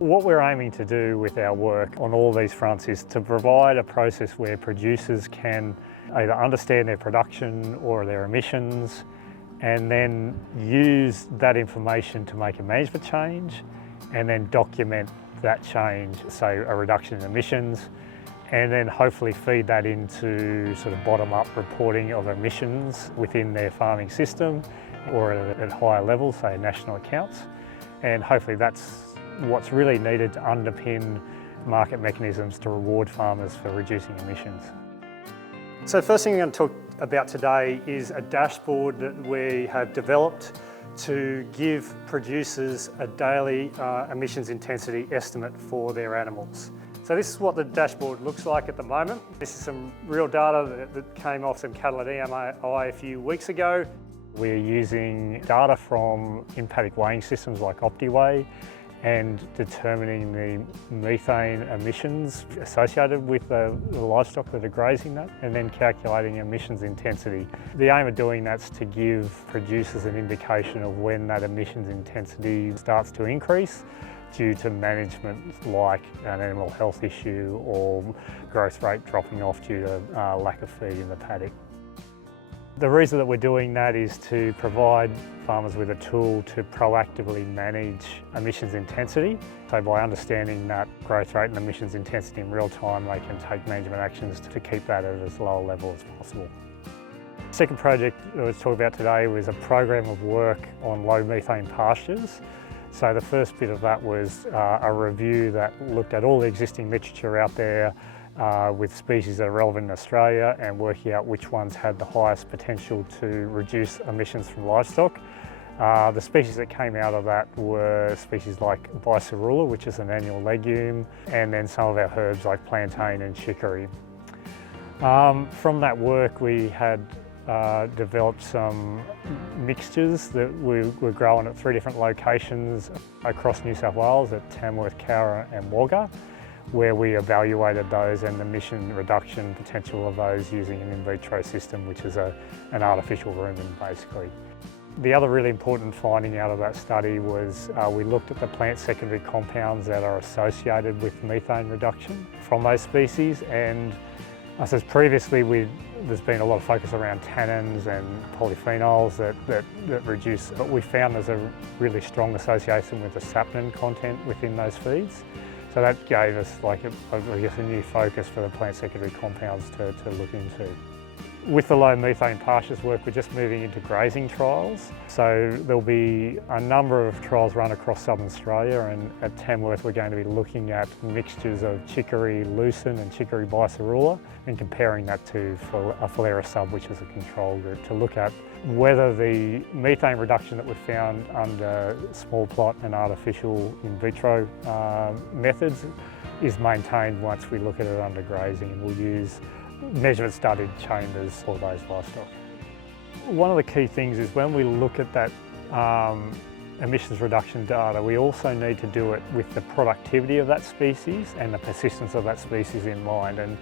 What we're aiming to do with our work on all these fronts is to provide a process where producers can either understand their production or their emissions and then use that information to make a management change and then document that change, say a reduction in emissions, and then hopefully feed that into sort of bottom-up reporting of emissions within their farming system or at higher levels, say national accounts. And hopefully that's what's really needed to underpin market mechanisms to reward farmers for reducing emissions. So first thing I'm going to talk about today is a dashboard that we have developed to give producers a daily emissions intensity estimate for their animals. So this is what the dashboard looks like at the moment. This is some real data that came off some cattle at EMI a few weeks ago. We're using data from in-paddock weighing systems like OptiWeigh and determining the methane emissions associated with the livestock that are grazing that, and then calculating emissions intensity. The aim of doing that's to give producers an indication of when that emissions intensity starts to increase due to management like an animal health issue or growth rate dropping off due to lack of feed in the paddock. The reason that we're doing that is to provide farmers with a tool to proactively manage emissions intensity. So by understanding that growth rate and emissions intensity in real time, they can take management actions to keep that at as low a level as possible. The second project that I was talking about today was a program of work on low methane pastures. So the first bit of that was a review that looked at all the existing literature out there with species that are relevant in Australia and working out which ones had the highest potential to reduce emissions from livestock. The species that came out of that were species like Bicerula, which is an annual legume, and then some of our herbs like plantain and chicory. From that work we had developed some mixtures that we were growing at 3 different locations across New South Wales at Tamworth, Cowra and Wagga, where we evaluated those and the emission reduction potential of those using an in vitro system, which is an artificial rumen basically. The other really important finding out of that study was we looked at the plant secondary compounds that are associated with methane reduction from those species, and I suppose previously there's been a lot of focus around tannins and polyphenols that reduce, but we found there's a really strong association with the sapnin content within those feeds. So that gave us a new focus for the plant secondary compounds to look into. With the low methane pastures work, we're just moving into grazing trials. So there'll be a number of trials run across southern Australia, and at Tamworth we're going to be looking at mixtures of chicory lucin and chicory bicerula and comparing that to a Phalaris sub, which is a control group, to look at whether the methane reduction that we found under small plot and artificial in vitro methods is maintained once we look at it under grazing, and we'll use measurement studied chambers for those livestock. One of the key things is when we look at that emissions reduction data, we also need to do it with the productivity of that species and the persistence of that species in mind. And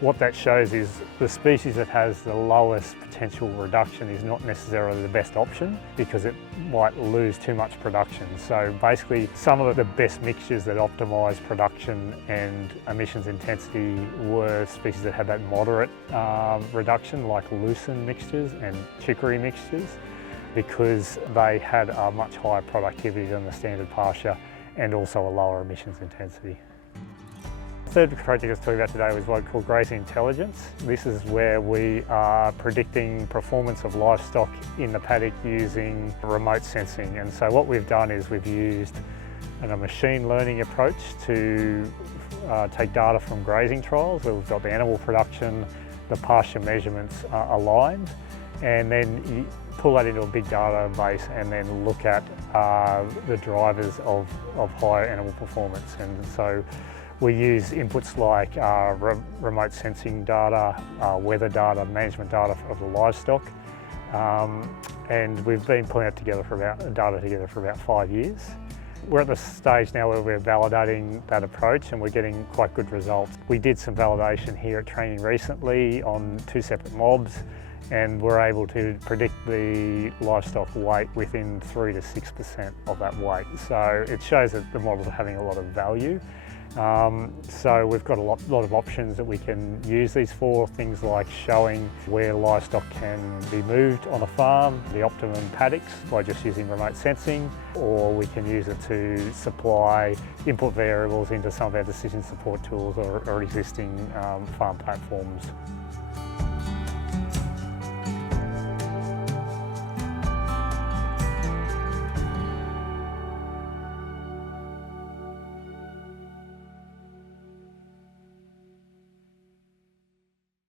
what that shows is the species that has the lowest potential reduction is not necessarily the best option because it might lose too much production. So basically some of the best mixtures that optimise production and emissions intensity were species that had that moderate reduction, like lucin mixtures and chicory mixtures, because they had a much higher productivity than the standard pasture and also a lower emissions intensity. The third project I was talking about today was what we call Grazing Intelligence. This is where we are predicting performance of livestock in the paddock using remote sensing. And so what we've done is we've used a machine learning approach to take data from grazing trials where we've got the animal production, the pasture measurements aligned, and then you pull that into a big database and then look at the drivers of higher animal performance. And so we use inputs like remote sensing data, weather data, management data of the livestock, and we've been putting data together for about 5 years. We're at the stage now where we're validating that approach and we're getting quite good results. We did some validation here at Trangie recently on 2 separate mobs, and we're able to predict the livestock weight within 3 to 6% of that weight. So it shows that the models are having a lot of value. So we've got a lot of options that we can use these for, things like showing where livestock can be moved on a farm, the optimum paddocks by just using remote sensing, or we can use it to supply input variables into some of our decision support tools or existing farm platforms.